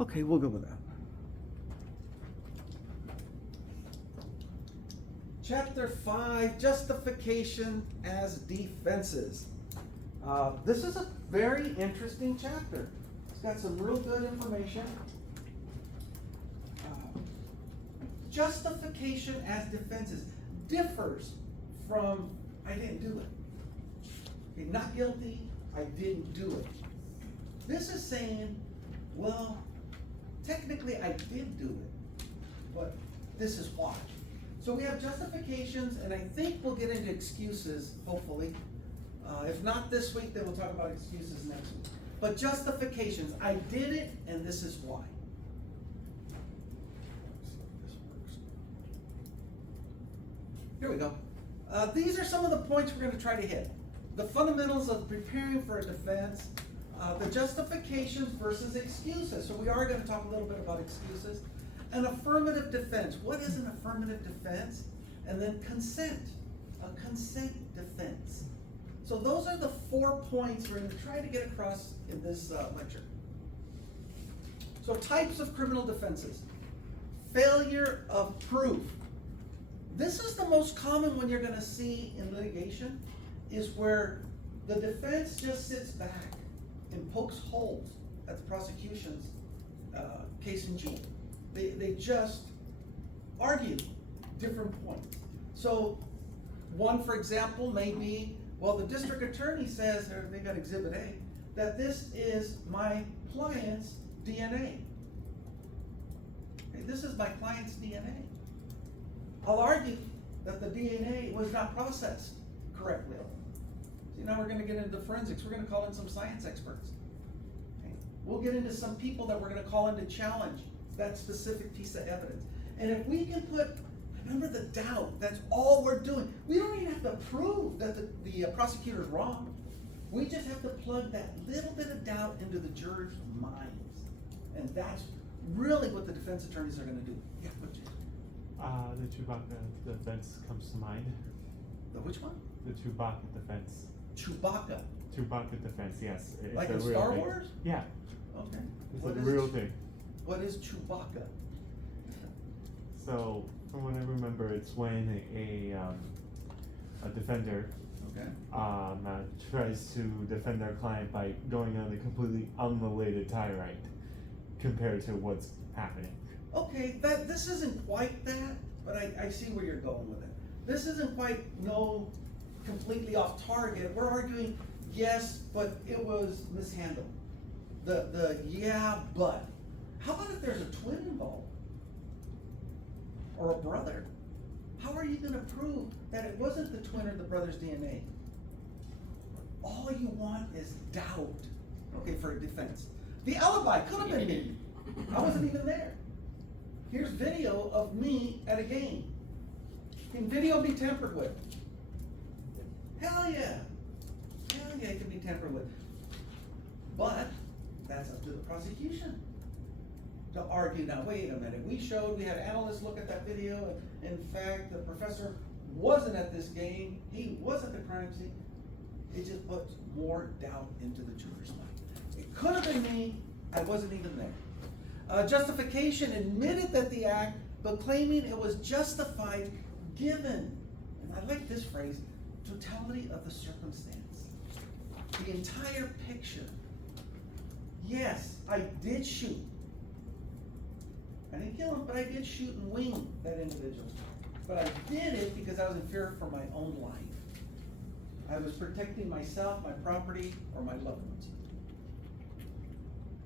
Okay, we'll go with that. Chapter 5, Justification as Defenses. This is a very interesting chapter. It's got some real good information. Justification as defenses differs from I didn't do it. Okay, not guilty, I didn't do it. This is saying, well, technically I did do it, but this is why. So we have justifications, and I think we'll get into excuses, hopefully. If not this week, then we'll talk about excuses next week. But justifications, I did it, and this is why. Here we go. These are some of the points we're going to try to hit. The fundamentals of preparing for a defense, the justifications versus excuses. So we are going to talk a little bit about excuses. An affirmative defense. What is an affirmative defense? And then consent. A consent defense. So those are the 4 points we're going to try to get across in this lecture. So types of criminal defenses. Failure of proof. This is the most common one you're going to see in litigation, is where the defense just sits back and pokes holes at the prosecution's case in chief. They just argue different points. So one, for example, may be, well, the district attorney says, or they got Exhibit A, that this is my client's DNA. Okay, this is my client's DNA. I'll argue that the DNA was not processed correctly. See, now we're going to get into forensics. We're going to call in some science experts. Okay. We'll get into some people that we're going to call in to challenge that specific piece of evidence. And if we can put, remember the doubt, that's all we're doing. We don't even have to prove that the prosecutor's wrong. We just have to plug that little bit of doubt into the jurors' minds. And that's really what the defense attorneys are going to do. Yeah, what you? The Chewbacca defense comes to mind. The which one? The Chewbacca defense. Chewbacca. Chewbacca defense, yes. It's Like a in real Star thing. Wars? Yeah. Okay. It's What a is real thing. What is Chewbacca? So, from what I remember, it's when a defender Okay. tries to defend their client by going on a completely unrelated tirade compared to what's happening. Okay, this isn't quite that, but I see where you're going with it. This isn't quite completely off target. We're arguing yes, but it was mishandled. The yeah, but. How about if there's a twin involved? Or a brother? How are you going to prove that it wasn't the twin or the brother's DNA? All you want is doubt, okay, for a defense. The alibi could have been me. I wasn't even there. Here's video of me at a game. Can video be tampered with? Hell yeah. Hell yeah, it can be tampered with. But that's up to the prosecution to argue. Now, wait a minute. We had analysts look at that video, and in fact, the professor wasn't at this game. He wasn't the crime scene. It just puts more doubt into the juror's mind. It could have been me. I wasn't even there. Justification admitted that the act, but claiming it was justified given, and I like this phrase, totality of the circumstance. The entire picture. Yes, I did shoot. I didn't kill him, but I did shoot and wing that individual. But I did it because I was in fear for my own life. I was protecting myself, my property, or my loved ones.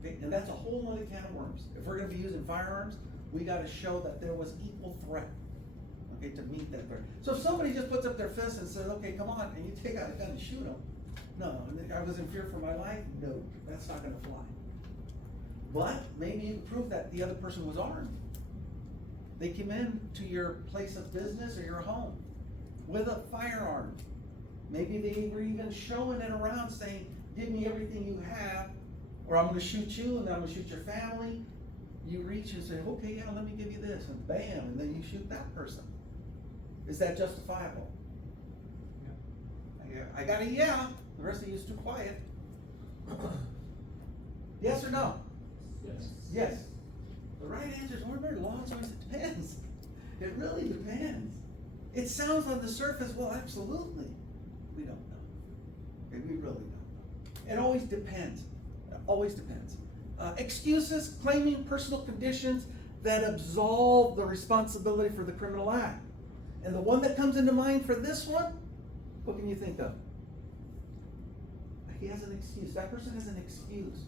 Okay? And that's a whole other can of worms. If we're going to be using firearms, we got to show that there was equal threat, okay, to meet that threat. So if somebody just puts up their fist and says, okay, come on, and you take out a gun and shoot them, no, I was in fear for my life, no, that's not going to fly. But maybe you can prove that the other person was armed. They came in to your place of business or your home with a firearm. Maybe they were even showing it around saying, give me everything you have, or I'm going to shoot you, and then I'm going to shoot your family. You reach and say, okay, yeah, let me give you this, and bam, and then you shoot that person. Is that justifiable? Yeah. I got a yeah. The rest of you is too quiet. Yes or no? Yes. Yes. The right answer is ordinary law, it always depends. It really depends. It sounds on the surface, well, absolutely. We don't know. Okay, we really don't know. It always depends. It always depends. Excuses, claiming personal conditions that absolve the responsibility for the criminal act. And the one that comes into mind for this one, what can you think of? He has an excuse. That person has an excuse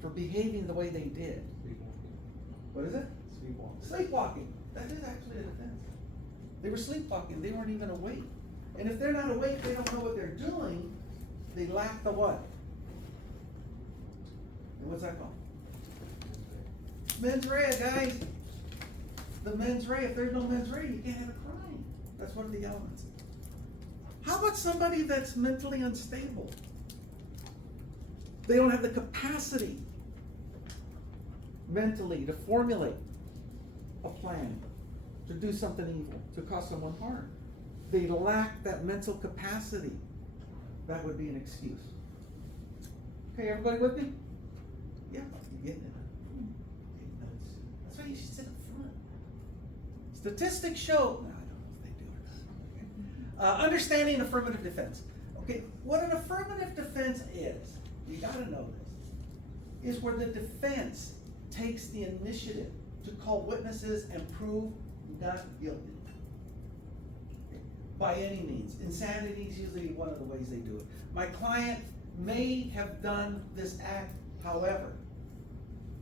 for behaving the way they did. Sleepwalking. What is it? Sleepwalking. Sleepwalking. That is actually a defense. They were sleepwalking. They weren't even awake. And if they're not awake, they don't know what they're doing. They lack the what? And what's that called? Mens rea, guys. The mens rea. If there's no mens rea, you can't have a crime. That's one of the elements. How about somebody that's mentally unstable? They don't have the capacity mentally to formulate a plan, to do something evil, to cause someone harm. They lack that mental capacity. That would be an excuse. Okay, everybody with me? Yeah, you're getting it. That's why you should sit up front. Statistics show, no, I don't know if they do or not. Okay. Understanding affirmative defense. Okay, what an affirmative defense is, you gotta know this, is where the defense takes the initiative to call witnesses and prove not guilty. Okay. By any means. Insanity is usually one of the ways they do it. My client may have done this act, however,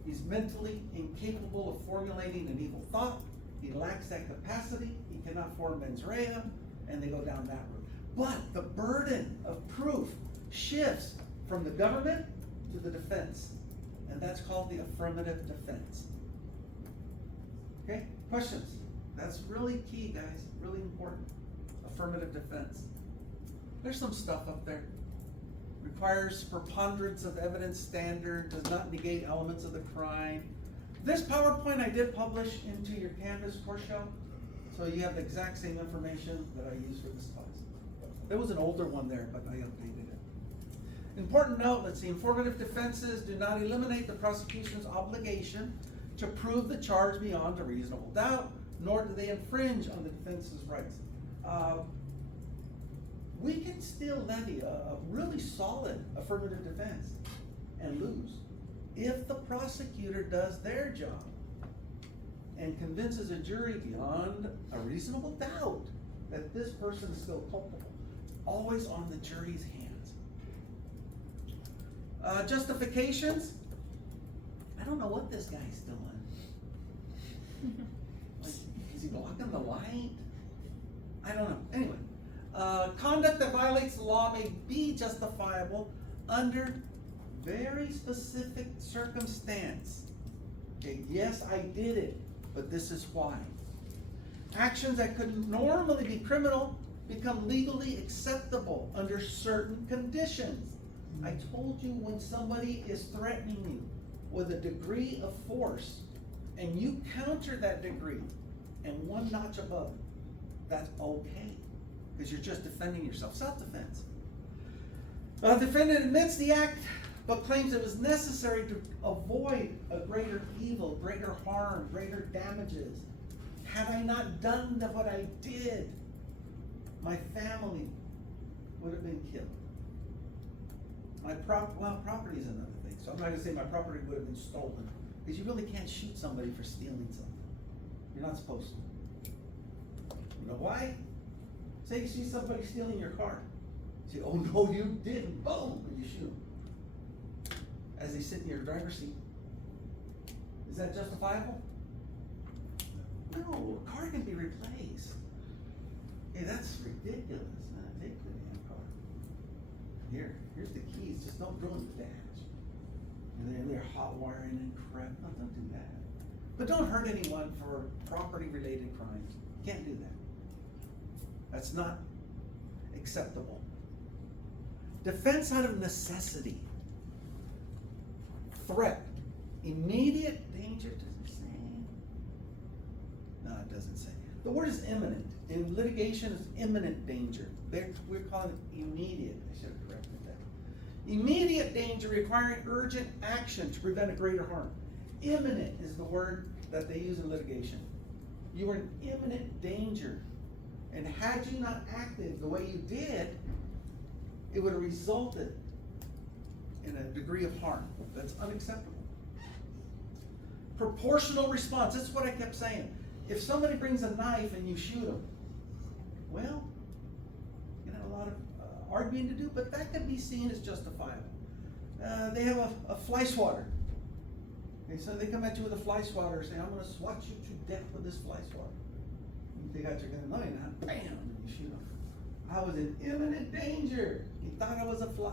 he's mentally incapable of formulating an evil thought, he lacks that capacity, he cannot form mens rea, and they go down that route. But the burden of proof shifts from the government to the defense, and that's called the affirmative defense. Okay, questions? That's really key, guys, really important. Affirmative defense. There's some stuff up there. Requires preponderance of evidence standard, does not negate elements of the crime. This PowerPoint I did publish into your Canvas course show, so you have the exact same information that I used for this class. There was an older one there, but I updated it. Important note, let's see, informative defenses do not eliminate the prosecution's obligation to prove the charge beyond a reasonable doubt, nor do they infringe on the defense's rights. We can still levy a really solid affirmative defense and lose if the prosecutor does their job and convinces a jury beyond a reasonable doubt that this person is still culpable. Always on the jury's hands. Justifications. I don't know what this guy's doing. Like, is he blocking the light? I don't know. Anyway. Conduct that violates the law may be justifiable under very specific circumstance. Okay, yes, I did it, but this is why. Actions that could normally be criminal become legally acceptable under certain conditions. I told you, when somebody is threatening you with a degree of force and you counter that degree and one notch above, that's okay. Because you're just defending yourself. Self-defense. Defendant admits the act, but claims it was necessary to avoid a greater evil, greater harm, greater damages. Had I not done what I did, my family would have been killed. My property is another thing. So I'm not going to say my property would have been stolen, because you really can't shoot somebody for stealing something. You're not supposed to. You know why? Say you see somebody stealing your car. You say, oh no, you didn't. Boom, and you shoot them. As they sit in your driver's seat. Is that justifiable? No, a car can be replaced. Hey, that's ridiculous. Take the damn car. Here's the keys. Just don't ruin the dash. And then they're hot wiring and crap. No, don't do that. But don't hurt anyone for property-related crimes. You can't do that. That's not acceptable. Defense out of necessity. Threat. Immediate danger, does it say? No, it doesn't say. The word is imminent. In litigation, it's imminent danger. We're calling it immediate. I should have corrected that. Immediate danger requiring urgent action to prevent a greater harm. Imminent is the word that they use in litigation. You were in imminent danger. And had you not acted the way you did, it would have resulted in a degree of harm that's unacceptable. Proportional response, this is what I kept saying. If somebody brings a knife and you shoot them, well, you have a lot of arguing to do, but that can be seen as justifiable. They have a fly swatter. Okay, so they come at you with a fly swatter saying, I'm gonna swat you to death with this fly swatter. They got your gun, no you're not, bam, and you shoot them. I was in imminent danger. He thought I was a fly.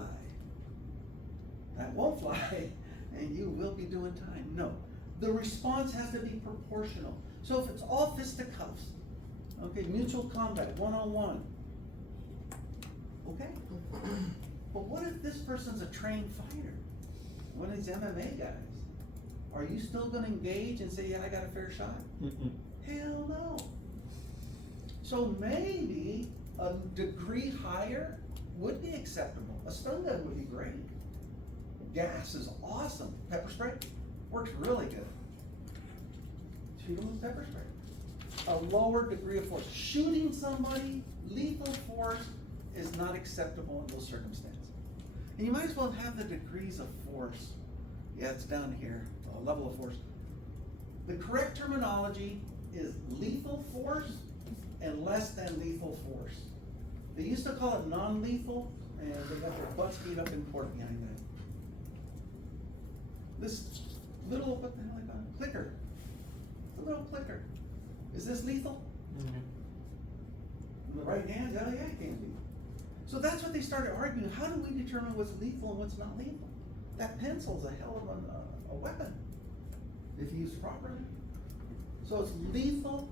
That won't fly, and you will be doing time. No, the response has to be proportional. So if it's all fisticuffs, okay, mutual combat, one-on-one, okay. But what if this person's a trained fighter? One of these MMA guys? Are you still gonna engage and say, yeah, I got a fair shot? Hell no. So maybe a degree higher would be acceptable. A stun gun would be great. Gas is awesome. Pepper spray works really good. Shoot them with pepper spray. A lower degree of force. Shooting somebody, lethal force, is not acceptable in those circumstances. And you might as well have the degrees of force. Yeah, it's down here, level of force. The correct terminology is lethal force and less than lethal force. They used to call it non-lethal, and they got their butts beat up in court behind that. This little, what the hell I call it? Clicker. It's a little clicker. Is this lethal? In the right hand? Hell yeah, it can be. So that's what they started arguing. How do we determine what's lethal and what's not lethal? That pencil's a hell of a weapon if used properly. So it's lethal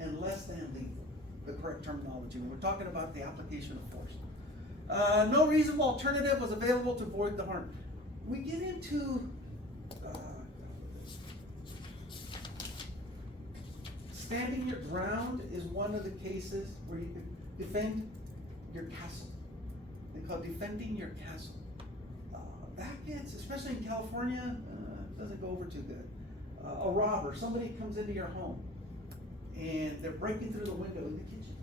and less than lethal, the correct terminology when we're talking about the application of force. No reasonable alternative was available to avoid the harm. We get into standing your ground is one of the cases where you can defend your castle. They call it defending your castle. That gets, especially in California, doesn't go over too good. A robber, somebody comes into your home and they're breaking through the window in the kitchen.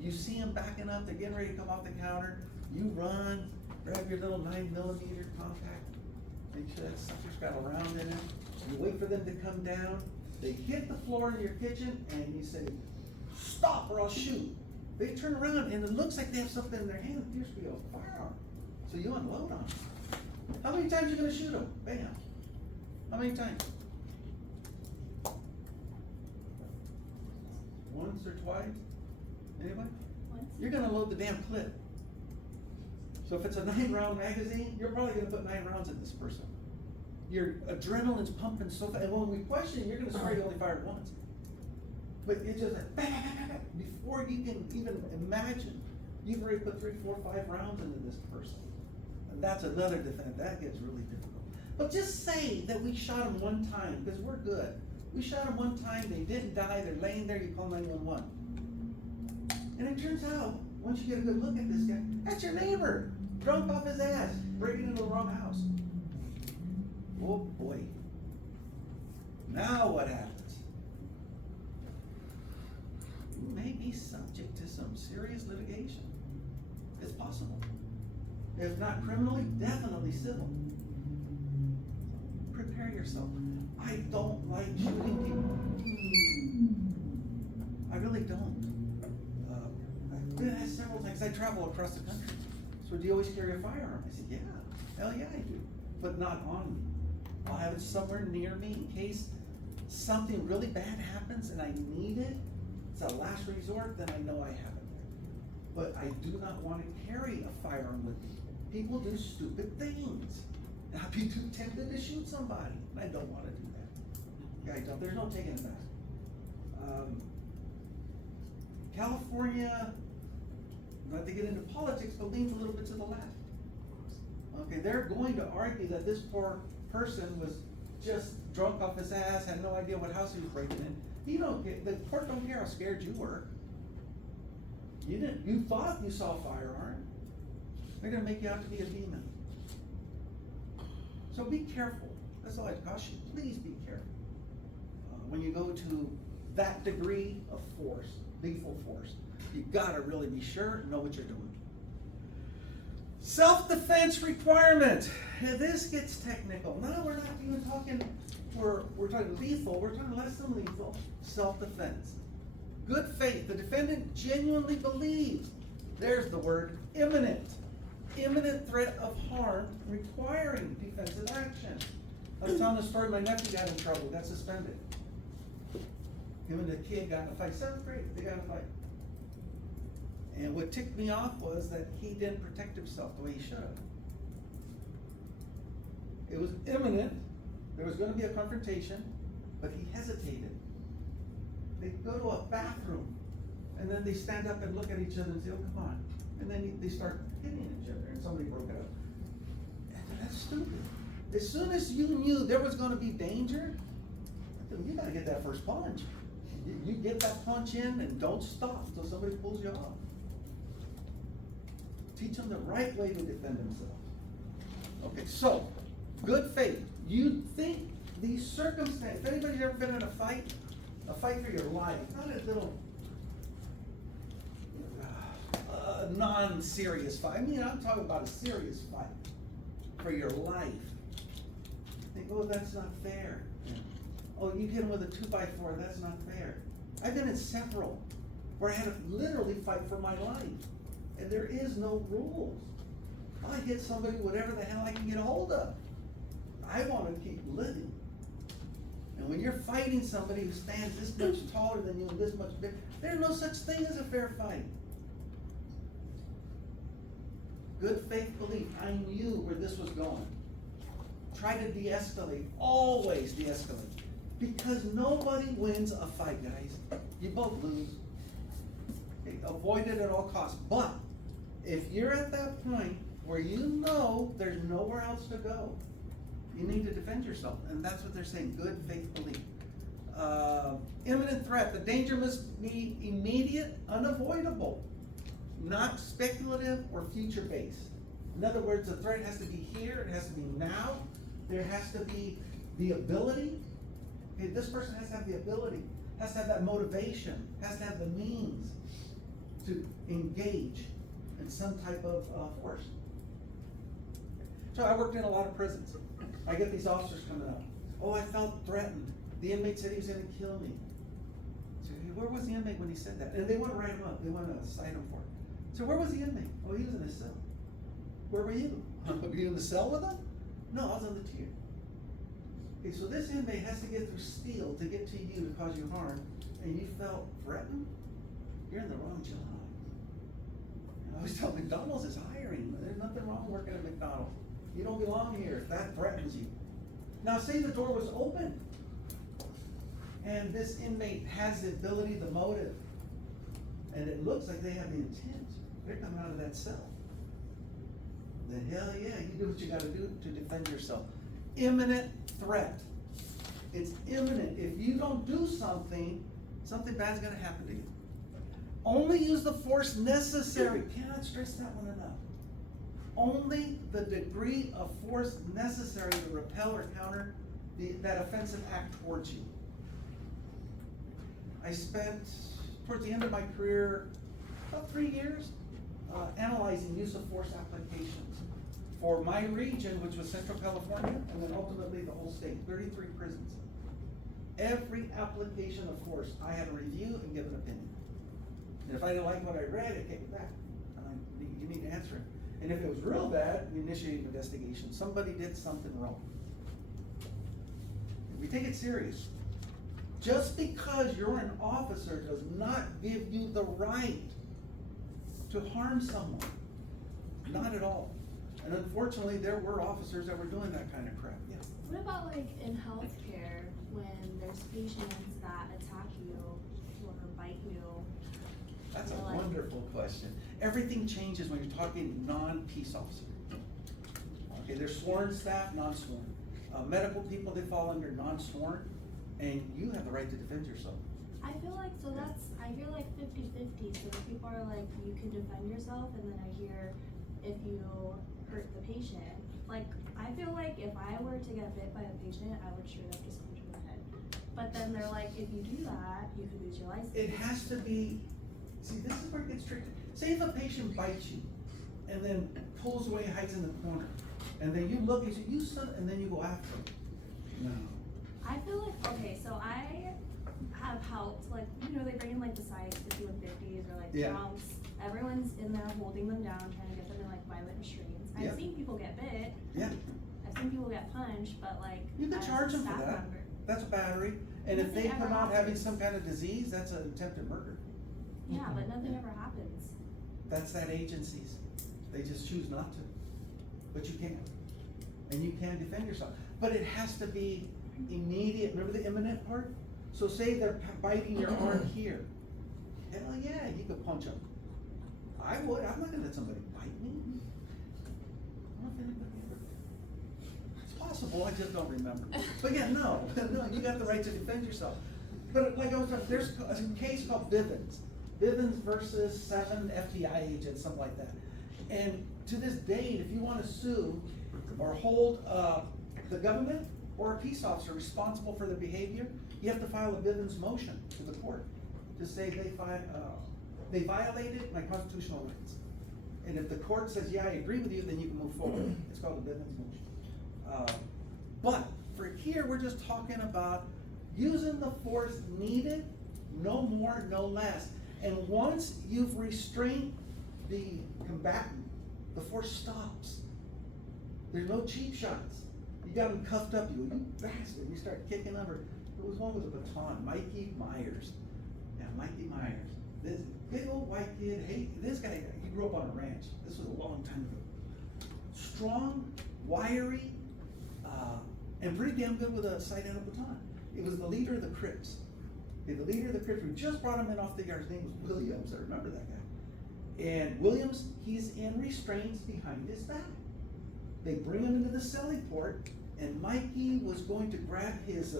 You see them backing up, they're getting ready to come off the counter. You run, grab your little 9mm compact, make sure that sucker's got a round in it. You wait for them to come down. They hit the floor in your kitchen and you say, stop or I'll shoot. They turn around and it looks like they have something in their hand that appears to be a firearm. So you unload on them. How many times are you gonna shoot them? Bam. How many times? Once or twice? Anybody? Once. You're gonna load the damn clip. So if it's a 9-round magazine, you're probably gonna put 9 rounds in this person. Your adrenaline's pumping so fast, and when we question, you're gonna swear you only fired once. But it's just like, bang, bang, bang, bang. Before you can even imagine, you've already put 3, 4, 5 rounds into this person. And that's another defense, that gets really difficult. But just say that we shot them one time, because we're good. We shot them one time, they didn't die, they're laying there, you call 911. And it turns out, once you get a good look at this guy, that's your neighbor, drunk off his ass, breaking into the wrong house. Oh boy. Now what happens? You may be subject to some serious litigation. It's possible. If not criminally, definitely civil. Prepare yourself. I don't like shooting people. I really don't. I've been asked several times. I travel across the country. So do you always carry a firearm? I said, yeah. Hell yeah, I do. But not on me. I'll have it somewhere near me in case something really bad happens and I need it. It's a last resort, then I know I have it there. But I do not want to carry a firearm with me. People do stupid things. And I'd be too tempted to shoot somebody. And I don't want to do that. Guys, there's no taking it back. California, not to get into politics, but leans a little bit to the left. Okay, they're going to argue that this poor person was just drunk off his ass, had no idea what house he was breaking in. You don't get, the court don't care how scared you were. You thought you saw a firearm. They're gonna make you out to be a demon. So be careful. That's all I caution you. Please be careful. When you go to that degree of force, lethal force, you gotta really be sure and know what you're doing. Self-defense requirement. Now, this gets technical. No, we're not even talking, we're talking lethal, we're talking less than lethal. Self-defense. Good faith. The defendant genuinely believes, there's the word, imminent threat of harm requiring defensive action. I was telling a story, my nephew got in trouble, got suspended. Him and the kid got in a fight, 7th grade, they got in a fight. And what ticked me off was that he didn't protect himself the way he should have. It was imminent, there was gonna be a confrontation, but he hesitated. They go to a bathroom, and then they stand up and look at each other and say, oh, come on. And then they start hitting each other, and somebody broke it up. And that's stupid. As soon as you knew there was gonna be danger, you gotta get that first punch. You get that punch in and don't stop until somebody pulls you off. Teach them the right way to defend themselves. Okay, so, good faith. You think these circumstances, if anybody's ever been in a fight for your life, not a little non-serious fight. I mean, I'm talking about a serious fight for your life. Think, oh, that's not fair. Oh, you hit him with a 2x4, that's not fair. I've been in several where I had to literally fight for my life. And there is no rules. I hit somebody whatever the hell I can get a hold of. I want to keep living. And when you're fighting somebody who stands this much taller than you and this much bigger, there's no such thing as a fair fight. Good faith belief. I knew where this was going. Try to de-escalate. Always de-escalate. Because nobody wins a fight, guys. You both lose. Okay, avoid it at all costs. But if you're at that point where you know there's nowhere else to go, you need to defend yourself. And that's what they're saying, good faith belief. Imminent threat. The danger must be immediate, unavoidable, not speculative or future-based. In other words, the threat has to be here, it has to be now. There has to be the ability. Okay, this person has to have the ability, has to have that motivation, has to have the means to engage in some type of force. So I worked in a lot of prisons. I get these officers coming up. Oh, I felt threatened. The inmate said he was gonna kill me. So, hey, where was the inmate when he said that? And they want to write him up. They want to cite him for it. So where was the inmate? Oh, he was in his cell. Where were you? Were you in the cell with him? No, I was on the tier. Okay, so this inmate has to get through steel to get to you to cause you harm, and you felt threatened? You're in the wrong job. I always tell McDonald's is hiring. There's nothing wrong working at McDonald's. You don't belong here if that threatens you. Now say the door was open, and this inmate has the ability, the motive, and it looks like they have the intent. They're coming out of that cell. Then hell yeah, you do what you gotta do to defend yourself. Imminent threat. It's imminent. If you don't do something, something bad's gonna happen to you. Only use the force necessary. Cannot stress that one enough. Only the degree of force necessary to repel or counter that offensive act towards you. I spent, towards the end of my career, about 3 years, analyzing use of force applications for my region, which was Central California, and then ultimately the whole state, 33 prisons. Every application of force, I had to review and give an opinion. And if I didn't like what I read, I kicked it back. You need to answer it. And if it was real bad, we initiate an investigation. Somebody did something wrong. We take it serious. Just because you're an officer does not give you the right to harm someone. Not at all. And unfortunately, there were officers that were doing that kind of crap. Yeah. What about like in healthcare when there's patients that attack you or bite you? That's a wonderful question. Everything changes when you're talking non-peace officer. Okay, there's sworn staff, non-sworn. Medical people, they fall under non-sworn, and you have the right to defend yourself. I feel like, so that's, I hear like 50-50, so people are like, you can defend yourself, and then I hear if you hurt the patient, like, I feel like if I were to get bit by a patient, I would straight up just punch him in the head. But then they're like, if you do that, you could lose your license. It has to be, see, this is where it gets tricky. Say if a patient bites you and then pulls away and hides in the corner, and then you look and say, you son, and then you go after him. No. I feel like, okay, so I have helped, like, you know, they bring in like the size 5150s or like Yeah. drunks. Everyone's in there holding them down, trying to get them in like violent restraints. Yeah. I've seen people get bit. Yeah. I've seen people get punched, but like. You can as a charge them for staff that. member- That's a battery, and if they Nothing come ever out having happens. some kind of disease, that's an attempted murder. Yeah, but nothing ever happens. That's that agencies. They just choose not to. But you can. And you can defend yourself. But it has to be immediate. Remember the imminent part? So say they're biting your arm here. Hell yeah, you could punch them. I would. I'm not gonna let somebody bite me. I don't know if anybody ever. It's possible, I just don't remember. But yeah, no, no, you got the right to defend yourself. But like I was saying, there's a case called Bivens. Bivens versus 7 FBI agents, something like that. And to this date, if you wanna sue or hold the government or a peace officer responsible for their behavior, you have to file a Bivens motion to the court to say they violated my constitutional rights. And if the court says, yeah, I agree with you, then you can move forward. It's called a Bivens motion. But for here, we're just talking about using the force needed, no more, no less. And once you've restrained the combatant, the force stops. There's no cheap shots. You got him cuffed up, you bastard, you start kicking over. There was one with a baton, Mikey Myers. Yeah, Mikey Myers. This big old white kid, hey, this guy, he grew up on a ranch. This was a long time ago. Strong, wiry, and pretty damn good with a sight and a baton. It was the leader of the Crips. Okay, the leader of the Crips, we just brought him in off the yard. His name was Williams, I remember that guy. And Williams, he's in restraints behind his back. They bring him into the celly port, and Mikey was going to grab his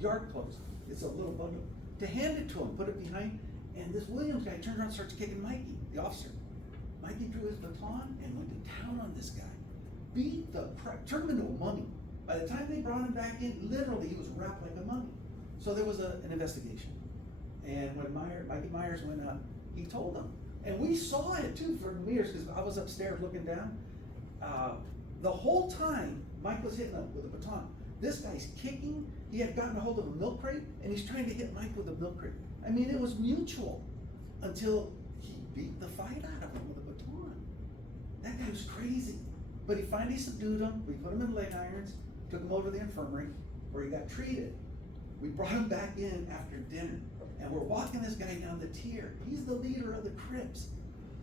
yard clothes. It's a little bundle. To hand it to him, put it behind, and this Williams guy turns around and starts kicking Mikey, the officer. Mikey drew his baton and went to town on this guy. Beat the crap, turned him into a mummy. By the time they brought him back in, literally he was wrapped like a mummy. So there was an investigation. And when Mikey Myers went up, he told them. And we saw it too for years, because I was upstairs looking down. The whole time, Mike was hitting him with a baton. This guy's kicking, he had gotten a hold of a milk crate, and he's trying to hit Mike with a milk crate. I mean, it was mutual until he beat the fight out of him with a baton. That guy was crazy. But he finally subdued him. We put him in leg irons, took him over to the infirmary where he got treated. We brought him back in after dinner, and we're walking this guy down the tier. He's the leader of the Crips.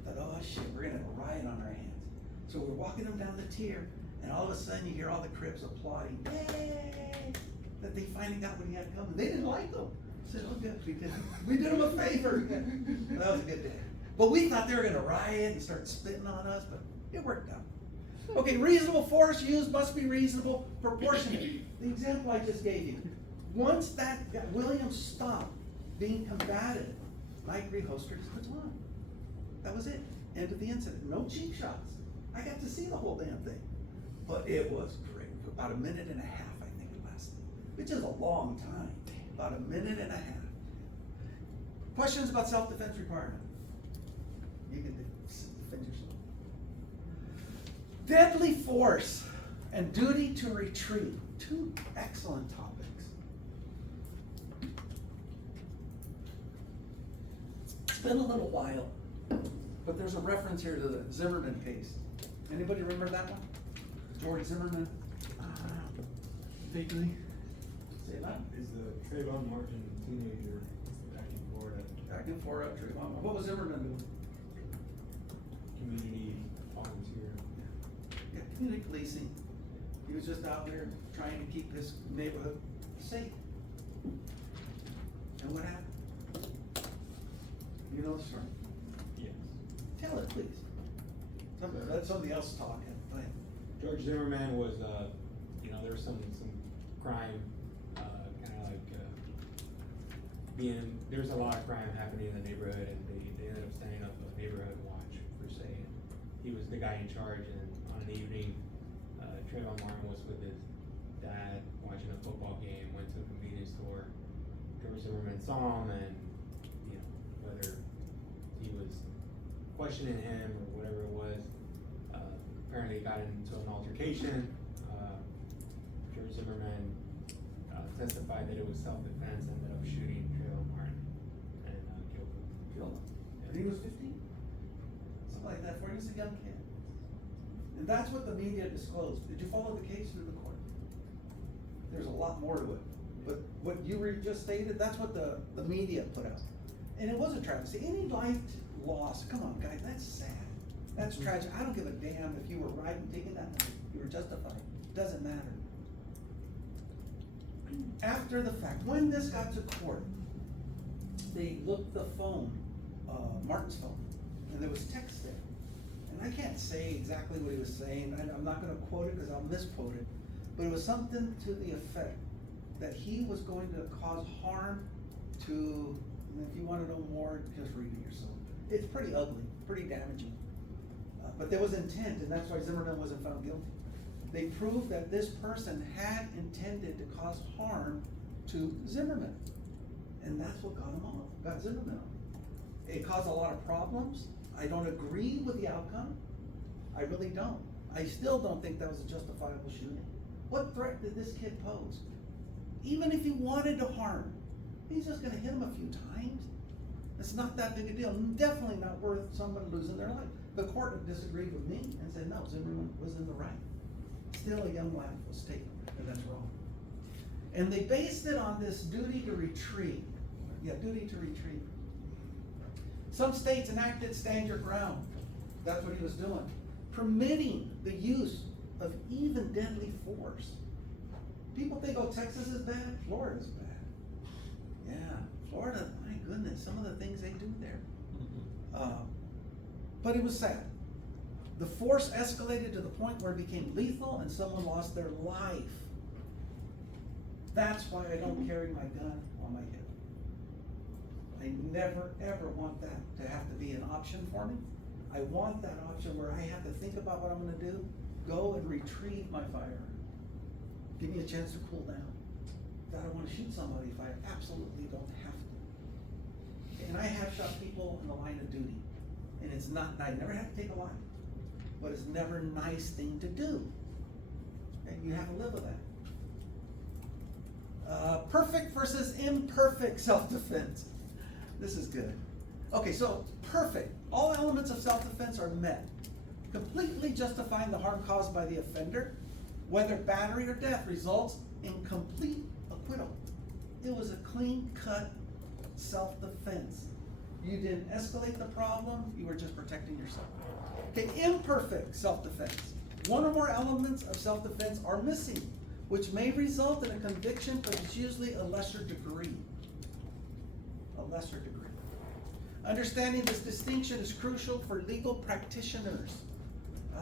I thought, oh shit, we're gonna have a riot on our hands. So we're walking him down the tier, and all of a sudden you hear all the Crips applauding, yay, that they finally got what he had coming. They didn't like them. I said, oh good, we did him a favor. That was a good day. But we thought they were gonna riot and start spitting on us, but it worked out. Okay, reasonable force used must be reasonable, proportionate. The example I just gave you. Once that William stopped being combative, Mike reholstered his baton. That was it. End of the incident. No cheap shots. I got to see the whole damn thing. But it was great. About a minute and a half, I think it lasted. Which is a long time. About a minute and a half. Questions about self-defense requirement? You can defend yourself. Deadly force and duty to retreat. Two excellent topics. It's been a little while, but there's a reference here to the Zimmerman case. Anybody remember that one? George Zimmerman? Vaguely. Say that? Is the Trayvon Martin teenager back in Florida Back and forth, Trayvon. What was Zimmerman doing? community volunteer? Yeah, community policing. He was just out there trying to keep his neighborhood safe. And what happened? You know the story? Yes. Tell it, please. Let somebody else talk. Go ahead. George Zimmerman was, there was some crime, there's a lot of crime happening in the neighborhood, and they ended up setting up a neighborhood watch, per se. He was the guy in charge, and on an evening, Trayvon Martin was with his dad watching a football game, went to a convenience store. George Zimmerman saw him, and you know, whether he was questioning him or whatever it was, apparently got into an altercation. George Zimmerman testified that it was self-defense, ended up shooting Trayvon Martin and killed him. Killed him. And he was 15? Something like that, for he was a young kid. And that's what the media disclosed. Did you follow the case through the court? There's a lot more to it. But what you just stated, that's what the media put out. And it was a travesty. Any life loss, come on guys, that's sad. That's tragic. I don't give a damn if you were right in taking that money. You were justified. Doesn't matter. After the fact, when this got to court, they looked the phone, Martin's phone, and there was text there. And I can't say exactly what he was saying. I'm not gonna quote it because I'll misquote it. But it was something to the effect that he was going to cause harm to, and if you wanna know more, just read it yourself. It's pretty ugly, pretty damaging. But there was intent, and that's why Zimmerman wasn't found guilty. They proved that this person had intended to cause harm to Zimmerman. And that's what got him off, got Zimmerman off. It caused a lot of problems. I don't agree with the outcome. I really don't. I still don't think that was a justifiable shooting. What threat did this kid pose? Even if he wanted to harm, he's just gonna hit him a few times. It's not that big a deal. Definitely not worth someone losing their life. The court disagreed with me and said, no, Zimmerman was in the right. Still a young life was taken, and that's wrong. And they based it on this duty to retreat. Yeah, duty to retreat. Some states enacted stand your ground. That's what he was doing. Permitting the use of even deadly force. People think, oh, Texas is bad, Florida's bad. Yeah, Florida, my goodness, some of the things they do there. But it was sad. The force escalated to the point where it became lethal and someone lost their life. That's why I don't carry my gun on my hip. I never, ever want that to have to be an option for me. I want that option where I have to think about what I'm gonna do, go and retrieve my firearm. Give me a chance to cool down. I don't wanna shoot somebody if I absolutely don't have to. And I have shot people in the line of duty. And it's not, I never have to take a life. But it's never a nice thing to do. And you have to live with that. Perfect versus imperfect self-defense. This is good. Okay, so perfect. All elements of self-defense are met. Completely justifying the harm caused by the offender, whether battery or death, results in complete acquittal. It was a clean-cut self-defense. You didn't escalate the problem, you were just protecting yourself. Okay, imperfect self-defense. One or more elements of self-defense are missing, which may result in a conviction, but it's usually a lesser degree. A lesser degree. Understanding this distinction is crucial for legal practitioners,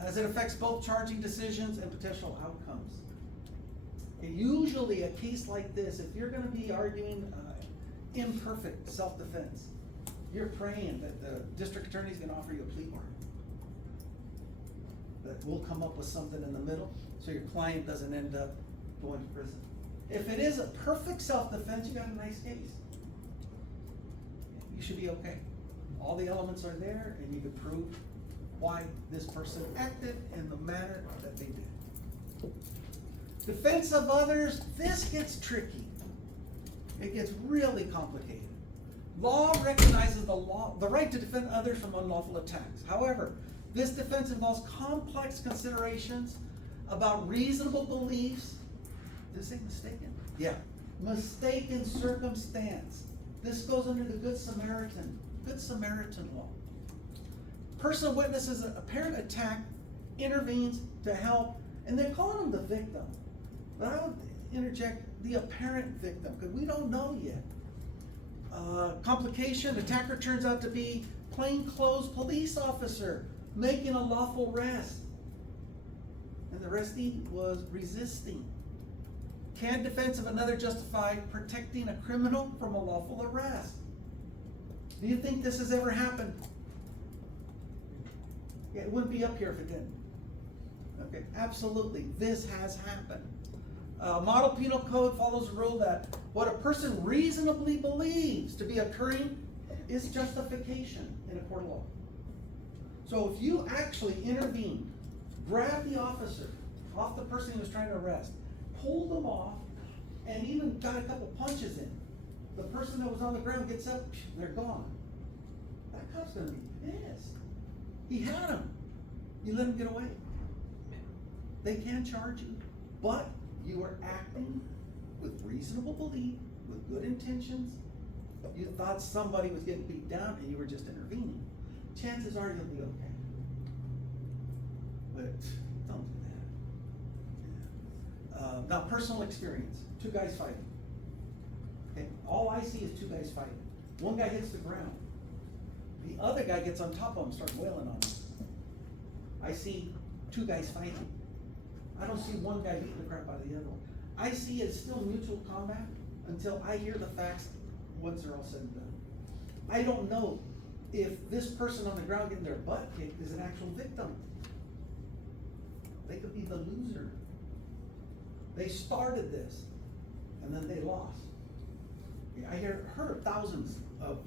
as it affects both charging decisions and potential outcomes. Okay, usually a case like this, if you're gonna be arguing imperfect self-defense, you're praying that the district attorney's gonna offer you a plea bargain. That we'll come up with something in the middle, so your client doesn't end up going to prison. If it is a perfect self-defense, you got a nice case. You should be okay. All the elements are there, and you can prove why this person acted in the manner that they did. Defense of others, this gets tricky. It gets really complicated. Law recognizes the right to defend others from unlawful attacks. However, this defense involves complex considerations about reasonable beliefs. Did it say mistaken? Yeah. Mistaken circumstance. This goes under the Good Samaritan law. Person witnesses an apparent attack, intervenes to help, and they're calling him the victim. But I would interject the apparent victim, because we don't know yet. Complication, attacker turns out to be plainclothes police officer making a lawful arrest. And the arrestee was resisting. Can defense of another justify protecting a criminal from a lawful arrest? Do you think this has ever happened? Yeah, it wouldn't be up here if it didn't. Okay, absolutely, this has happened. Model Penal Code follows the rule that what a person reasonably believes to be occurring is justification in a court of law. So if you actually intervened, grabbed the officer off the person he was trying to arrest, pulled them off, and even got a couple punches in, the person that was on the ground gets up, they're gone. That cop's gonna be pissed. He had him. You let him get away. They can charge you, but you are acting with reasonable belief, with good intentions. You thought somebody was getting beat down and you were just intervening. Chances are you'll be okay. But don't do that. Yeah. Now, personal experience. 2 guys fighting. Okay, all I see is 2 guys fighting. One guy hits the ground. The other guy gets on top of him, starts wailing on him. I see 2 guys fighting. I don't see one guy beating the crap out of the other one. I see it's still mutual combat until I hear the facts once they're all said and done. I don't know if this person on the ground getting their butt kicked is an actual victim. They could be the loser. They started this, and then they lost. I heard thousands of,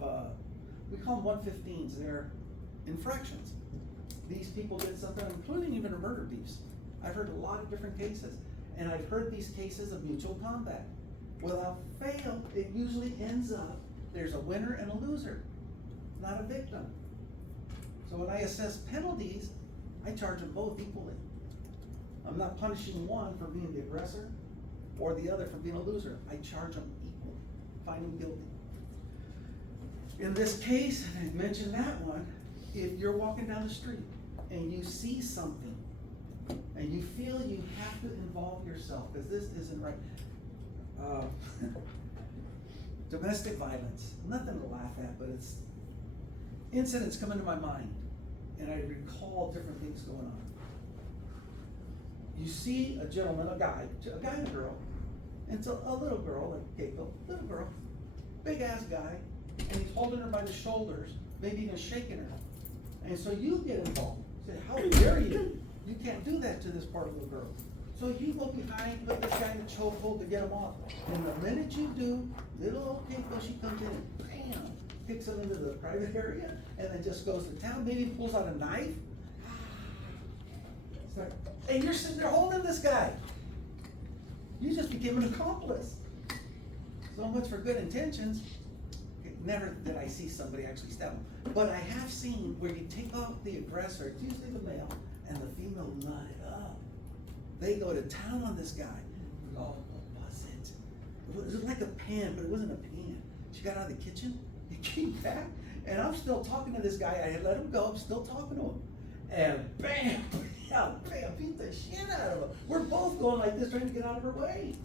we call them 115s, they're infractions. These people did something, including even murder beefs. I've heard a lot of different cases, and I've heard these cases of mutual combat. Without fail, it usually ends up, there's a winner and a loser, not a victim. So when I assess penalties, I charge them both equally. I'm not punishing one for being the aggressor or the other for being a loser. I charge them equal, find them guilty. In this case, and I mentioned that one, if you're walking down the street and you see something and you feel you have to involve yourself, because this isn't right. Domestic violence, nothing to laugh at, but it's incidents come into my mind and I recall different things going on. You see a gentleman, a guy and a girl, and it's a little girl, like Gabriel, little girl, big ass guy, and he's holding her by the shoulders, maybe even shaking her. And so you get involved. Say, how dare you? You can't do that to this poor little girl. So you go behind, put this guy in a chokehold to get him off. And the minute you do, little old Gabriel, she comes in and bam, kicks him into the private area, and then just goes to town, maybe pulls out a knife. And you're sitting there holding this guy. You just became an accomplice. So much for good intentions. Never did I see somebody actually stab him. But I have seen where you take off the aggressor, it's usually the male, and the female nut it up. They go to town on this guy. Oh, what was it? It was like a pan, but it wasn't a pan. She got out of the kitchen, he came back, and I'm still talking to this guy. I had let him go, I'm still talking to him. And bam, bam, beat the shit out of him. We're both going like this, trying to get out of her way.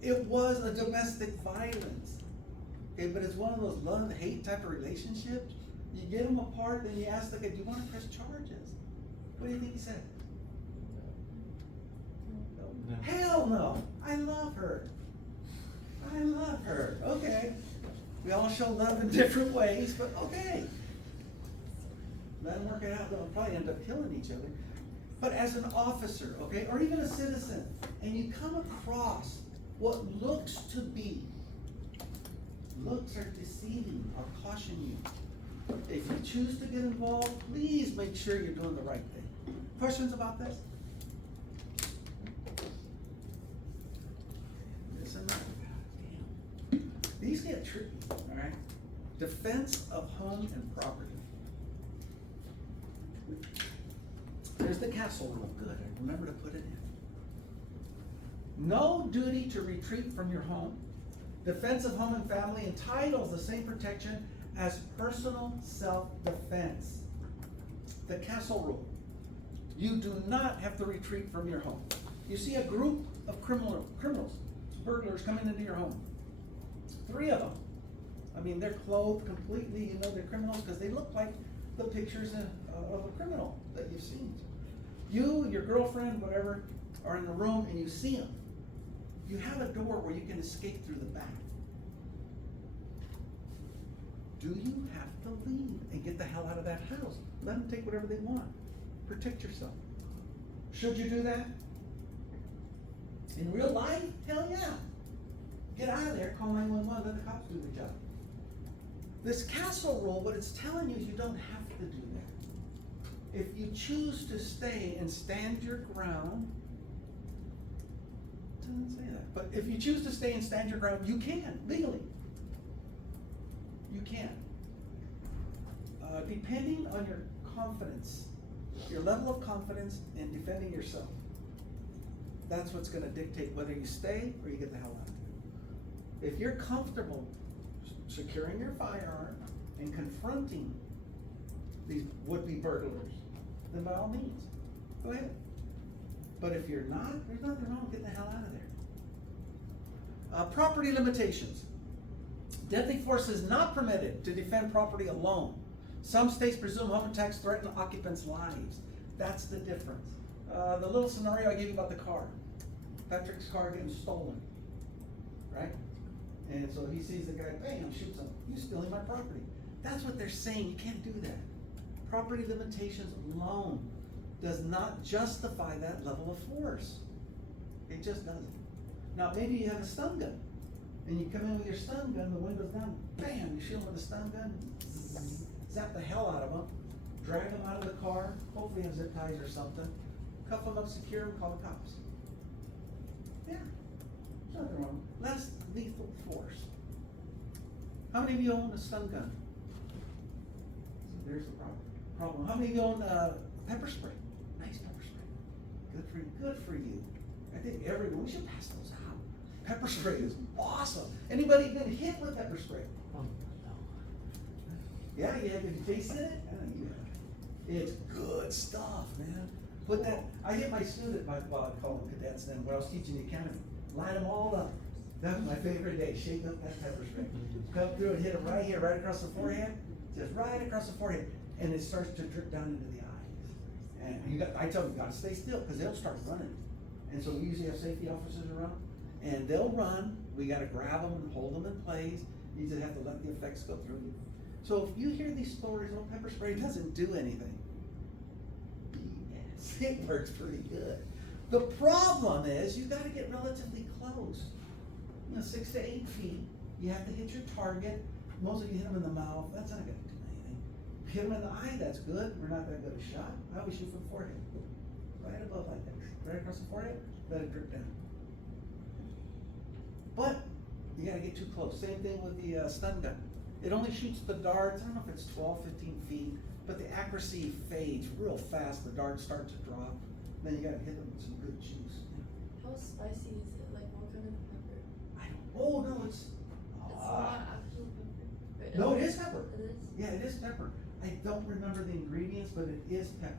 It was a domestic violence. Okay, but it's one of those love-hate type of relationships. You get them apart, then you ask the guy, do you want to press charges? What do you think he said? No. Hell no. I love her. I love her. Okay. We all show love in different ways, but okay. Let them work it out. They'll probably end up killing each other. But as an officer, okay, or even a citizen, and you come across what looks to be, looks are deceiving, I'll caution you. If you choose to get involved, please make sure you're doing the right thing. Questions about this? This and that. Damn. These get tricky, all right? Defense of home and property. There's the castle rule. Good, I remember to put it in. No duty to retreat from your home. Defense of home and family entitles the same protection as personal self-defense. The castle rule. You do not have to retreat from your home. You see a group of criminals, burglars coming into your home. 3 of them. I mean, they're clothed completely, you know they're criminals because they look like the pictures of a criminal that you've seen. You, your girlfriend, whatever, are in the room and you see them. You have a door where you can escape through the back. Do you have to leave and get the hell out of that house? Let them take whatever they want. Protect yourself. Should you do that? In real life? Hell yeah. Get out of there, call 911, let the cops do the job. This castle rule, what it's telling you is you don't have to do that. If you choose to stay and stand your ground, it doesn't say that, but if you choose to stay and stand your ground, you can, legally. You can. Depending on your confidence, your level of confidence in defending yourself, that's what's gonna dictate whether you stay or you get the hell out of there. If you're comfortable securing your firearm and confronting these would-be burglars, then by all means, go ahead. But if you're not, there's nothing wrong with getting the hell out of there. Property limitations. Deadly force is not permitted to defend property alone. Some states presume home attacks threaten occupants' lives. That's the difference. The little scenario I gave you about the car. Patrick's car getting stolen, right? And so he sees the guy, bam, shoots him. You're stealing my property. That's what they're saying. You can't do that. Property limitations alone does not justify that level of force. It just doesn't. Now, maybe you have a stun gun, and you come in with your stun gun, the window's down, bam, you shoot him with a stun gun, zzz, zap the hell out of him, drag him out of the car, hopefully have zip ties or something, cuff him up, secure him, call the cops. Yeah, there's nothing wrong. Less lethal force. How many of you own a stun gun? So there's the problem. How many of you own pepper spray? Nice pepper spray. Good for you. Good for you. I think everyone, we should pass those out. Pepper spray is awesome. Anybody been hit with pepper spray? Yeah, you have you tasted it? Yeah. It's good stuff, man. Put that. I hit my student, well, I call them cadets then, when I was teaching the academy. Line them all up. That was my favorite day. Shake up that pepper spray. Come through and hit them right here, right across the forehead. Just right across the forehead, and it starts to drip down into the eyes. And I tell them, you gotta stay still, because they'll start running. And so we usually have safety officers around, and they'll run. We gotta grab them and hold them in place. You just have to let the effects go through you. So if you hear these stories, oh, pepper spray doesn't do anything. BS. It works pretty good. The problem is you gotta get relatively close. 6 to 8 feet. You have to hit your target. Most of you hit them in the mouth. That's not gonna do anything. Hit them in the eye, that's good. We're not that good a shot. I always shoot from the forehead. Right above like that. Right across the forehead, let it drip down. But you gotta get too close. Same thing with the stun gun. It only shoots the darts, I don't know if it's 12, 15 feet, but the accuracy fades real fast. The darts start to drop. Then you gotta hit them with some good juice. How spicy is it? Like what kind of pepper? Oh no, it's Not actual pepper. But no, it is pepper. It is? Yeah, it is pepper. I don't remember the ingredients, but it is pepper.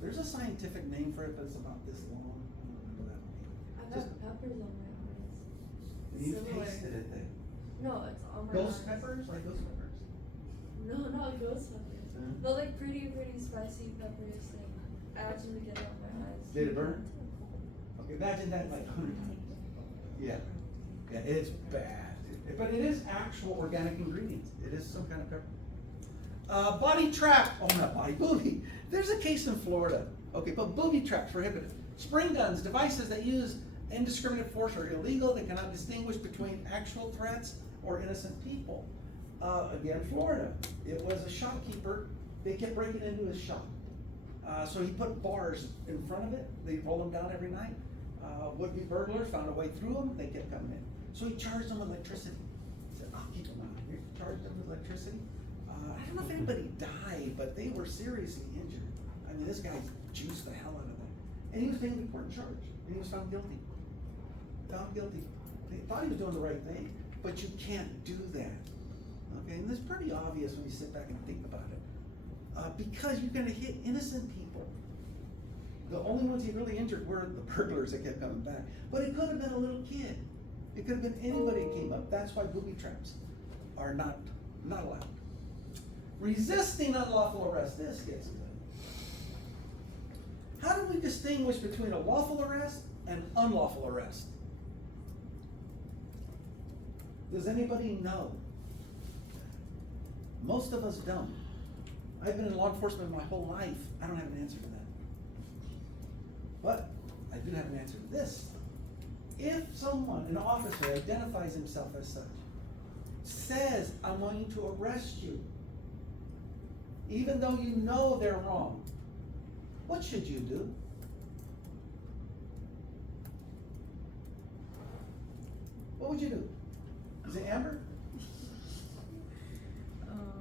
There's a scientific name for it, but it's about this long. I don't remember that one. I got Just- peppers on my eyes. You've Similar. tasted it then. No, it's on my Ghost eyes. peppers, like ghost peppers. No, not ghost peppers. Huh? But like pretty spicy peppers. Like I actually get it on my eyes. Did it burn? Okay, imagine that like 100 times. Yeah, yeah, it's bad. But it is actual organic ingredients. It is some kind of pepper. Body trap, oh not body, booby. There's a case in Florida. Okay, but booby traps prohibited. Spring guns, devices that use indiscriminate force are illegal. They cannot distinguish between actual threats or innocent people. Again, Florida, it was a shopkeeper. They kept breaking into his shop. So he put bars in front of it. They roll them down every night. Would-be burglars found a way through them. They kept coming in. So he charged them with electricity. He said, I'll keep them out here. Charged them with electricity. I don't know if anybody died, but they were seriously injured. I mean, this guy juiced the hell out of them. And he was taken to court and charged. And he was found guilty. Found guilty. They thought he was doing the right thing, but you can't do that. Okay, and it's pretty obvious when you sit back and think about it. Because you're gonna hit innocent people. The only ones he really injured were the burglars that kept coming back. But it could have been a little kid. It could have been anybody that came up. That's why booby traps are not allowed. Resisting unlawful arrest, this gets good. How do we distinguish between a lawful arrest and unlawful arrest? Does anybody know? Most of us don't. I've been in law enforcement my whole life. I don't have an answer to that. But I do have an answer to this. If someone, an officer, identifies himself as such, says, I'm going to arrest you, even though you know they're wrong, what should you do? What would you do? Is it Amber?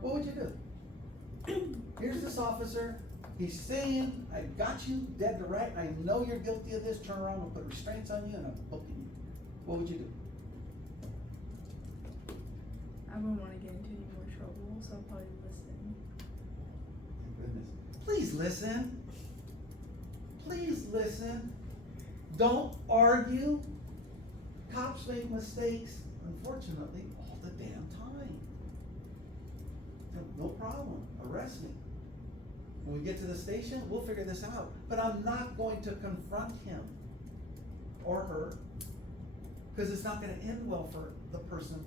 What would you do? Here's this officer, he's saying, I got you dead to right, I know you're guilty of this, turn around and put restraints on you and I'm booking you. What would you do? I wouldn't want to get into any more trouble, so I'll probably listen. Thank goodness. Please listen. Please listen. Don't argue. Cops make mistakes, unfortunately, all the damn time. No problem, arrest me. When we get to the station, we'll figure this out. But I'm not going to confront him or her, because it's not gonna end well for the person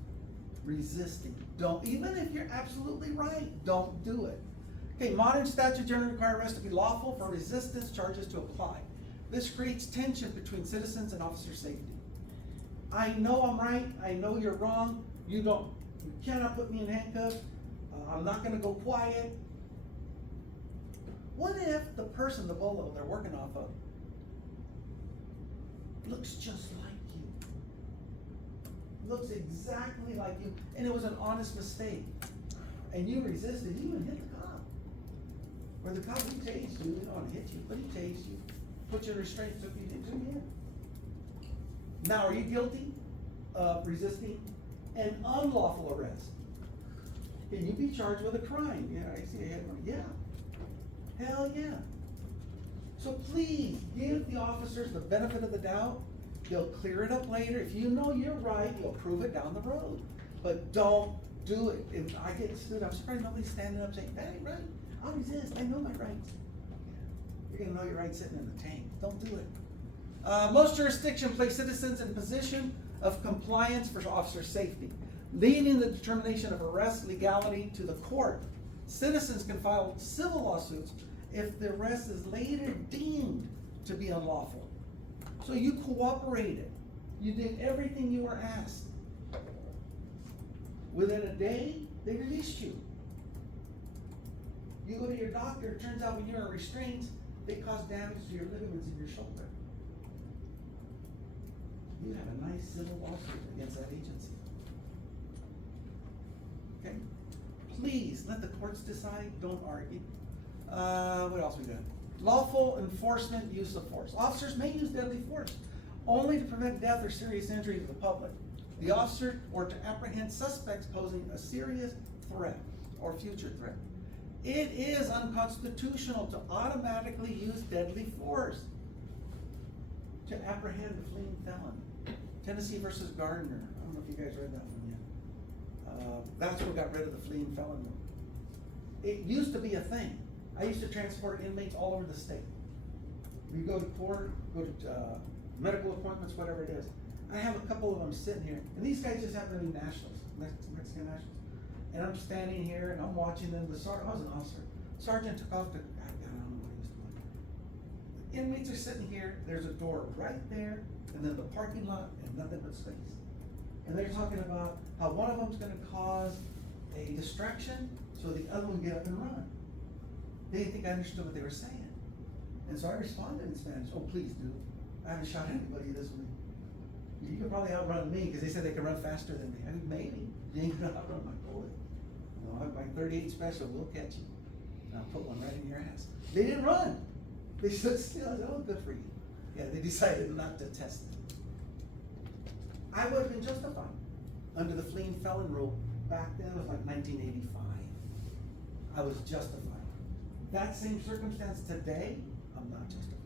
resisting. Don't, even if you're absolutely right, don't do it. Okay, modern statute generally require arrest to be lawful for resistance charges to apply. This creates tension between citizens and officer safety. I know I'm right, I know you're wrong, you cannot put me in handcuffs, I'm not gonna go quiet. What if the person, the bolo they're working off of, looks just like you? Looks exactly like you, and it was an honest mistake. And you resisted, you even hit the cop. Or the cop, he tased you, he didn't wanna hit you, but he tased you, put you in restraints, took you in. Now, are you guilty of resisting an unlawful arrest? Can you be charged with a crime? Yeah, I see a head one. Yeah. Hell yeah. So please, give the officers the benefit of the doubt. They'll clear it up later. If you know you're right, you'll prove it down the road. But don't do it. If I get sued, I'm surprised nobody's standing up saying, that ain't right. I'll resist, I know my rights. You're gonna know your rights sitting in the tank. Don't do it. Most jurisdictions place citizens in position of compliance for officer safety, leaving the determination of arrest legality to the court. Citizens can file civil lawsuits if the arrest is later deemed to be unlawful. So you cooperated. You did everything you were asked. Within a day, they released you. You go to your doctor, it turns out when you're in restraints, they cause damage to your ligaments in your shoulder. You have a nice civil lawsuit against that agency. Okay? Please, let the courts decide, don't argue. What else we got? Lawful enforcement use of force. Officers may use deadly force only to prevent death or serious injury to the public, the officer, or to apprehend suspects posing a serious threat or future threat. It is unconstitutional to automatically use deadly force to apprehend a fleeing felon. Tennessee versus Gardner. I don't know if you guys read that one yet. That's what got rid of the fleeing felon rule. It used to be a thing. I used to transport inmates all over the state. We go to court, go to medical appointments, whatever it is. I have a couple of them sitting here, and these guys just happen to be nationals, Mexican nationals. And I'm standing here and I'm watching them. I was an officer. Sergeant took off to, I don't know what he was doing. The inmates are sitting here, there's a door right there, and then the parking lot and nothing but space. And they're talking about how one of them's gonna cause a distraction so the other one get up and run. They didn't think I understood what they were saying. And so I responded in Spanish, oh, please do. I haven't shot anybody this week. You could probably outrun me, because they said they could run faster than me. I mean, maybe. You ain't gonna outrun my bullet. You know, my 38 special will catch you. And I'll put one right in your ass. They didn't run. They stood still. I said, oh, good for you. Yeah, they decided not to test it. I would have been justified under the fleeing felon rule. Back then, it was like 1985. I was justified. That same circumstance today, I'm not justified.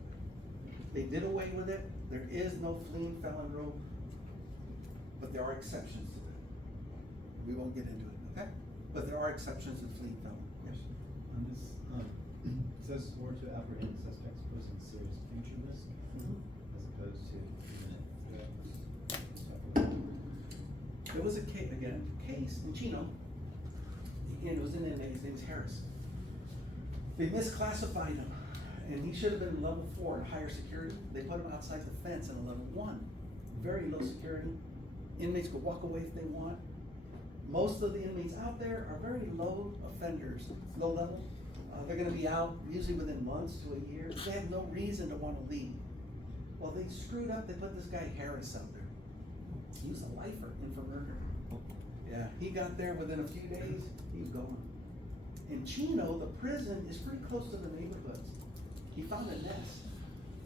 They did away with it. There is no fleeing felon rule, but there are exceptions to it. We won't get into it, okay? But there are exceptions to fleeing felon. Yes. On this, it says or to apprehend suspects posing serious future risk, as opposed to There was a case in Chino. Again, it was an inmate. His name's Harris. They misclassified him, and he should have been level 4 in higher security. They put him outside the fence in a level 1, very low security. Inmates could walk away if they want. Most of the inmates out there are very low offenders, low level. They're gonna be out usually within months to a year. They have no reason to wanna leave. Well, they screwed up, they put this guy Harris out there. He was a lifer in for murder. Yeah, he got there within a few days, he was gone. In Chino, the prison is pretty close to the neighborhoods. He found a nest.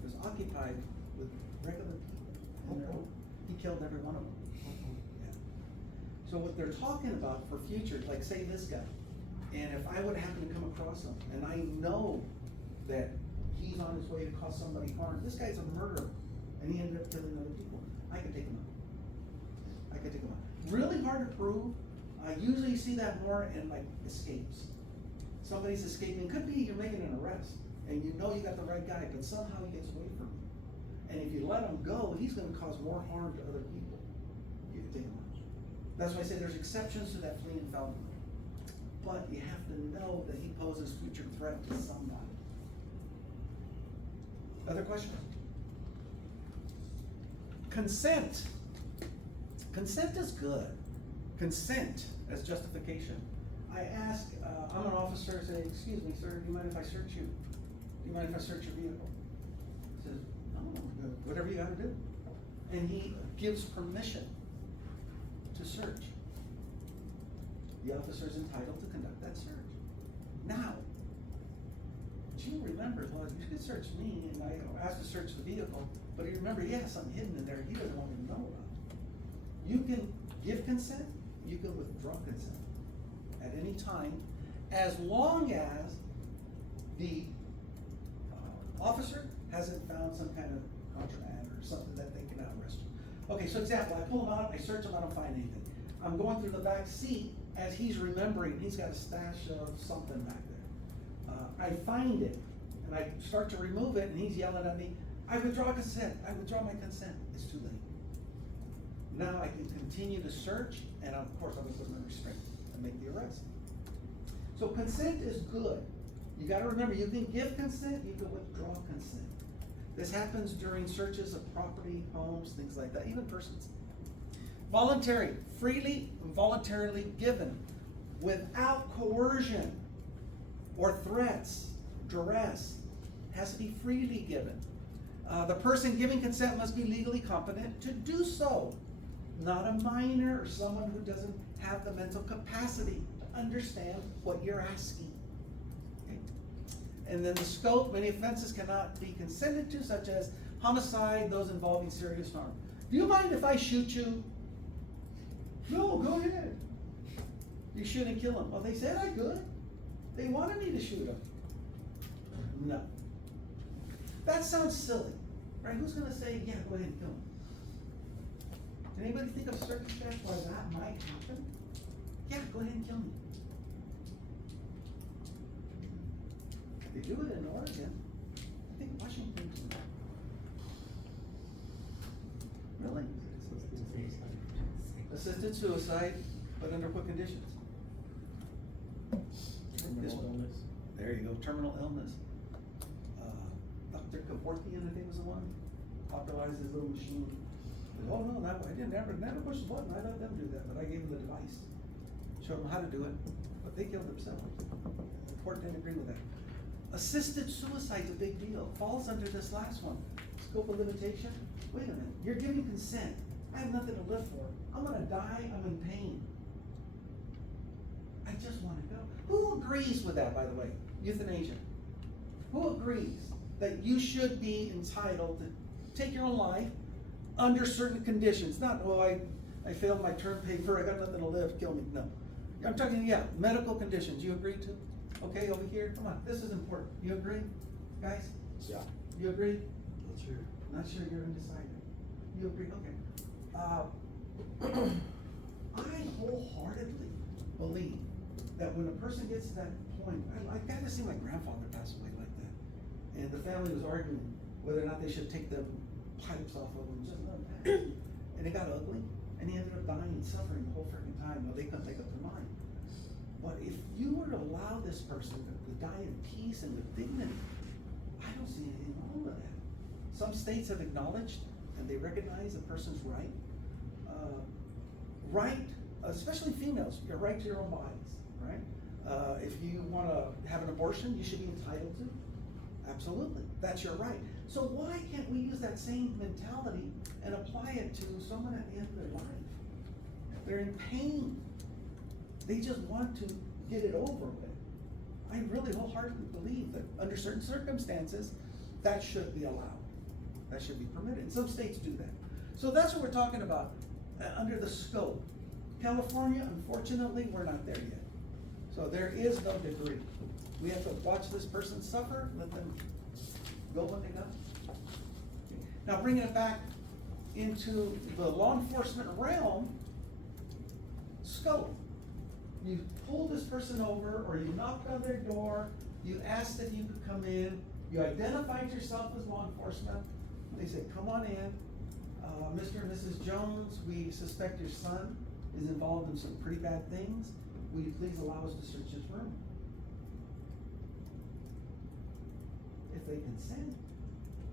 It was occupied with regular people. And he killed every one of them. Yeah. So what they're talking about for future, like say this guy, and if I would happen to come across him, and I know that he's on his way to cause somebody harm, this guy's a murderer, and he ended up killing other people, I could take him out. I could take him out. Really hard to prove. Usually you see that more in like escapes. Somebody's escaping, could be you're making an arrest, and you know you got the right guy, but somehow he gets away from you. And if you let him go, he's gonna cause more harm to other people. You can take him out. That's why I say there's exceptions to that fleeing felony. But you have to know that he poses future threat to somebody. Other questions? Consent. Consent is good. Consent as justification. I ask, I'm an officer, say, excuse me, sir, do you mind if I search you? Do you mind if I search your vehicle? He says, no, whatever you gotta do. And he gives permission to search. The officer is entitled to conduct that search. Now, Gene remembers, well, you could search me, and I asked to search the vehicle, but he remembered he has something hidden in there he doesn't want me to know about. You can give consent, you can withdraw consent at any time, as long as the officer hasn't found some kind of contraband or something that they can arrest you. Okay, so example, I pull him out, I search him, I don't find anything. I'm going through the back seat as he's remembering, he's got a stash of something back there. I find it, and I start to remove it, and he's yelling at me, I withdraw consent, I withdraw my consent. It's too late. Now I can continue to search, and of course I'm gonna put him in restraint and make the arrest. So consent is good. You gotta remember, you can give consent, you can withdraw consent. This happens during searches of property, homes, things like that, even persons. Voluntary, freely and voluntarily given, without coercion or threats, duress, has to be freely given. The person giving consent must be legally competent to do so, not a minor or someone who doesn't have the mental capacity to understand what you're asking. Okay? And then the scope, many offenses cannot be consented to, such as homicide, those involving serious harm. Do you mind if I shoot you? No, go ahead. You shoot and kill him. Well, they said I could. They wanted me to shoot him. No. That sounds silly, right? Who's gonna say, yeah, go ahead and kill him? Did anybody think of circumstance where that might happen? Yeah, go ahead and kill me. They do it in Oregon. I think Washington too. Really? Assisted suicide, but under what conditions? Terminal illness. There you go, terminal illness. Dr. Kevorkian, I think was the one, popularized this little machine. Oh no, I didn't never push the button, I let them do that, but I gave them the device. Showed them how to do it, but they killed themselves. The court didn't agree with that. Assisted suicide's a big deal, falls under this last one. Scope of limitation, wait a minute, you're giving consent. I have nothing to live for. I'm gonna die, I'm in pain. I just wanna go. Who agrees with that, by the way? Euthanasia. Who agrees that you should be entitled to take your own life under certain conditions? Not, oh, I failed my term paper, I got nothing to live, kill me. No. I'm talking, yeah, medical conditions. You agree to? Okay, over here, come on, this is important. You agree, guys? Yeah. You agree? Not sure. Not sure, you're undecided. You agree? Okay. I wholeheartedly believe that when a person gets to that point, I got to see my grandfather pass away like that. And the family was arguing whether or not they should take the pipes off of him, just let him pass. And it got ugly, and he ended up dying and suffering the whole freaking time. Well, they couldn't make up their mind. But if you were to allow this person to die in peace and with dignity, I don't see anything wrong with that. Some states have acknowledged and they recognize a person's right. Right, especially females, your right to your own bodies, right? If you wanna have an abortion, you should be entitled to. Absolutely, that's your right. So why can't we use that same mentality and apply it to someone at the end of their life? They're in pain. They just want to get it over with. I really wholeheartedly believe that under certain circumstances, that should be allowed. That should be permitted. And some states do that. So that's what we're talking about, under the scope. California, unfortunately, we're not there yet. So there is no degree. We have to watch this person suffer, let them go when they go. Now bringing it back into the law enforcement realm, scope. You pulled this person over, or you knocked on their door, you asked if you could come in, you identified yourself as law enforcement, they said, come on in. Mr. and Mrs. Jones, we suspect your son is involved in some pretty bad things. Will you please allow us to search his room? If they consent,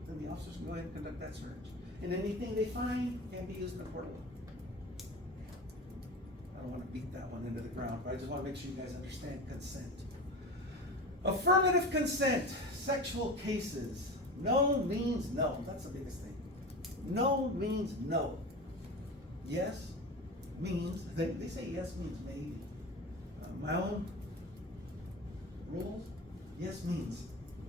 then the officers can go ahead and conduct that search. And anything they find can be used in a court of law. I don't wanna beat that one into the ground, but I just wanna make sure you guys understand consent. Affirmative consent, sexual cases. No means no, that's the biggest thing. No means no. Yes means, they say yes means maybe. My own rules, yes means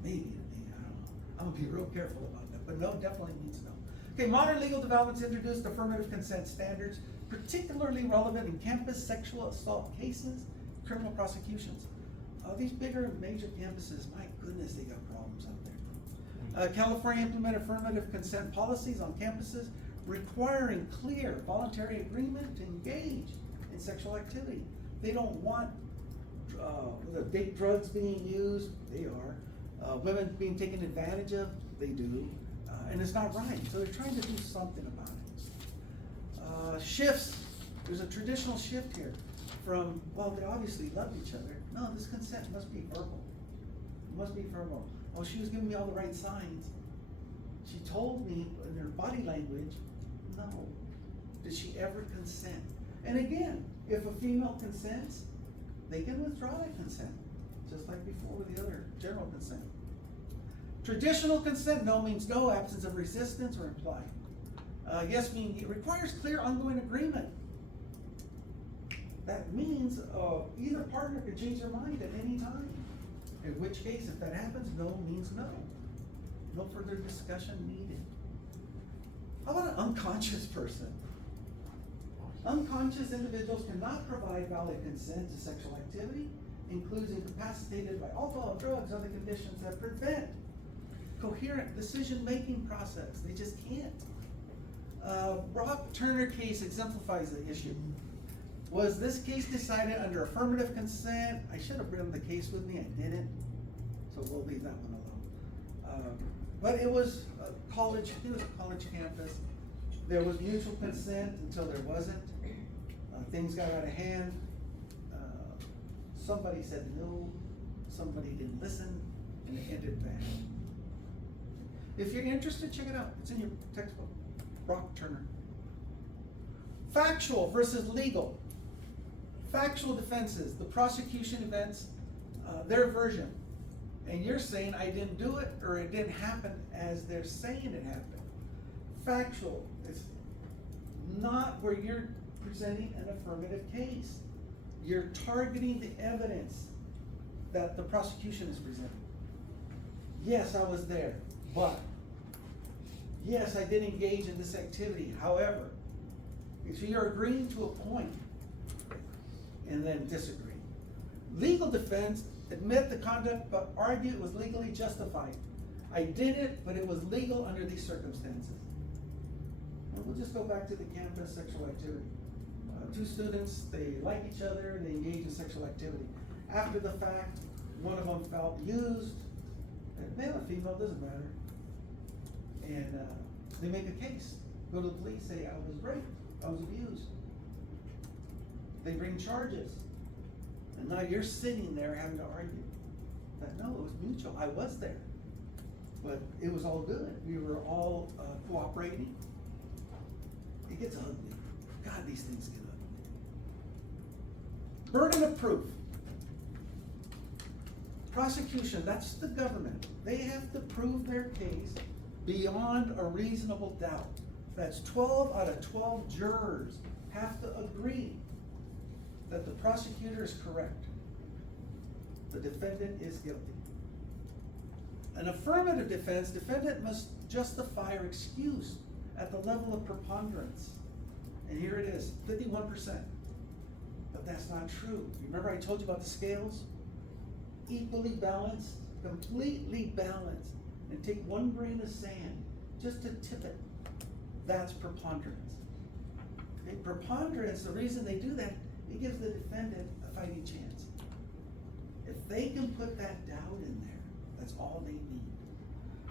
maybe to me, I don't know. I'm gonna be real careful about that, but no definitely means no. Okay, modern legal developments introduced affirmative consent standards, particularly relevant in campus sexual assault cases, criminal prosecutions. These bigger major campuses, my goodness, they got problems out there. California implemented affirmative consent policies on campuses requiring clear voluntary agreement to engage in sexual activity. They don't want the big drugs being used, they are. Women being taken advantage of, they do. And it's not right, so they're trying to do something about it. Shifts, there's a traditional shift here from, well, they obviously love each other. No, this consent must be verbal. It must be verbal. Oh, she was giving me all the right signs. She told me in her body language, no. Did she ever consent? And again, if a female consents, they can withdraw that consent, just like before with the other general consent. Traditional consent, no means no, absence of resistance or implied. Yes means it requires clear ongoing agreement. That means either partner can change their mind at any time. In which case, if that happens, no means no. No further discussion needed. How about an unconscious person? Unconscious individuals cannot provide valid consent to sexual activity, including incapacitated by alcohol, drugs, other conditions that prevent coherent decision-making process. They just can't. Rob Turner case exemplifies the issue. Was this case decided under affirmative consent? I should have written the case with me, I didn't, so we'll leave that one alone. But it was a college, it was a college campus. There was mutual consent until there wasn't. Things got out of hand. Somebody said no, somebody didn't listen, and it ended bad. If you're interested, check it out. It's in your textbook. Brock Turner. Factual versus legal. Factual defenses, the prosecution events, their version. And you're saying I didn't do it or it didn't happen as they're saying it happened. Factual is not where you're presenting an affirmative case. You're targeting the evidence that the prosecution is presenting. Yes, I was there, but yes, I did engage in this activity. However, so you're agreeing to a point and then disagree. Legal defense, admit the conduct, but argue it was legally justified. I did it, but it was legal under these circumstances. And we'll just go back to the campus sexual activity. Two students, they like each other, they engage in sexual activity. After the fact, one of them felt used, and male or female, doesn't matter. And they make a case, go to the police, say I was raped, I was abused. They bring charges. And now you're sitting there having to argue that no, it was mutual, I was there. But it was all good. We were all cooperating. It gets ugly. God, these things get ugly. Burden of proof. Prosecution, that's the government. They have to prove their case beyond a reasonable doubt. That's 12 out of 12 jurors have to agree that the prosecutor is correct. The defendant is guilty. An affirmative defense, defendant must justify or excuse at the level of preponderance. And here it is, 51%. But that's not true. Remember I told you about the scales? Equally balanced, completely balanced. And take 1 grain of sand, just to tip it. That's preponderance. Okay? Preponderance, the reason they do that, it gives the defendant a fighting chance. If they can put that doubt in there, that's all they need.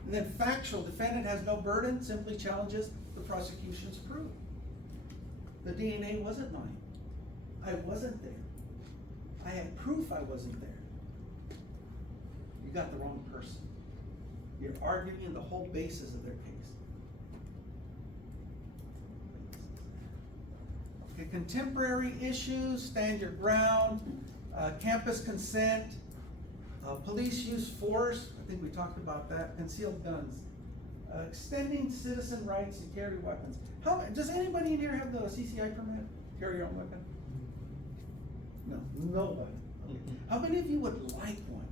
And then factual, defendant has no burden, simply challenges the prosecution's proof. The DNA wasn't mine. I wasn't there. I had proof I wasn't there. You got the wrong person. You're arguing the whole basis of their case. Okay, contemporary issues, stand your ground, campus consent, police use force, I think we talked about that, concealed guns, extending citizen rights to carry weapons. Does anybody in here have the CCI permit? Carry your own weapon? No, nobody. Okay. How many of you would like one?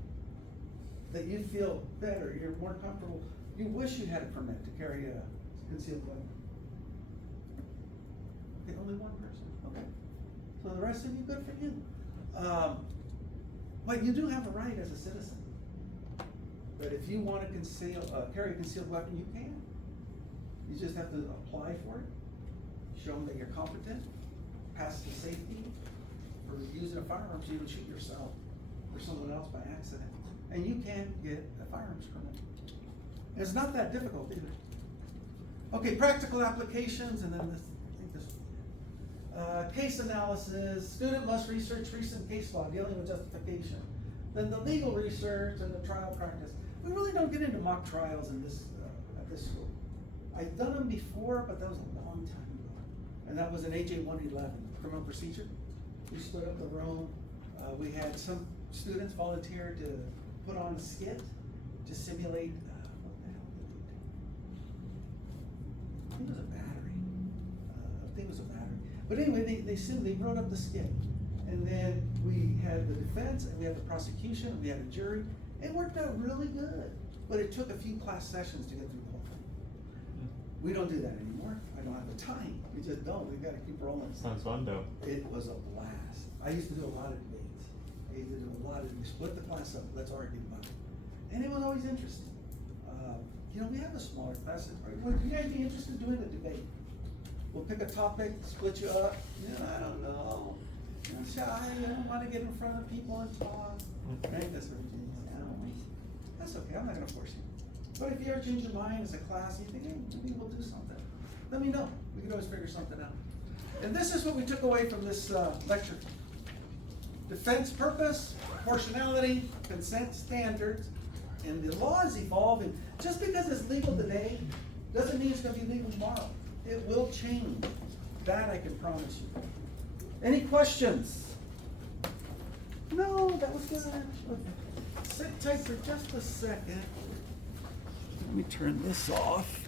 That you feel better, you're more comfortable, you wish you had a permit to carry a concealed weapon? Okay, only one person, okay. So the rest of you, good for you. But you do have a right as a citizen. But if you want to carry a concealed weapon, you can. You just have to apply for it, show them that you're competent, pass the safety for using a firearm so you don't shoot yourself or someone else by accident. And you can get a firearms permit. It's not that difficult either. Okay, practical applications, and then this, case analysis. Student must research recent case law dealing with justification. Then the legal research and the trial practice. We really don't get into mock trials in this at this school. I've done them before, but that was a long time ago. And that was in AJ 111, criminal procedure. We split up the room. We had some students volunteer to put on a skit to simulate, what the hell did they do? I think it was a battery. I think it was a battery. But anyway, they wrote up the skit. And then we had the defense, and we had the prosecution, and we had a jury. It worked out really good. But it took a few class sessions to get through the whole thing. We don't do that anymore. I don't have the time. We just don't. We've got to keep rolling. Sounds fun though. It was a blast. I used to do a lot of debates. I used to do a lot of, we split the class up, let's argue about it. And it was always interesting. We have a smaller class. Would you guys be interested in doing a debate? We'll pick a topic, split you up. I don't know. I'm shy, I don't want to get in front of people and talk. Right? That's what it is. That's okay, I'm not gonna force you. But if you ever change your mind as a class, you think, hey, maybe we'll do something. Let me know. We can always figure something out. And this is what we took away from this lecture. Defense purpose, proportionality, consent standards, and the law is evolving. Just because it's legal today, doesn't mean it's gonna be legal tomorrow. It will change. That I can promise you. Any questions? No, that was good. Okay. Sit tight for just a second. Let me turn this off.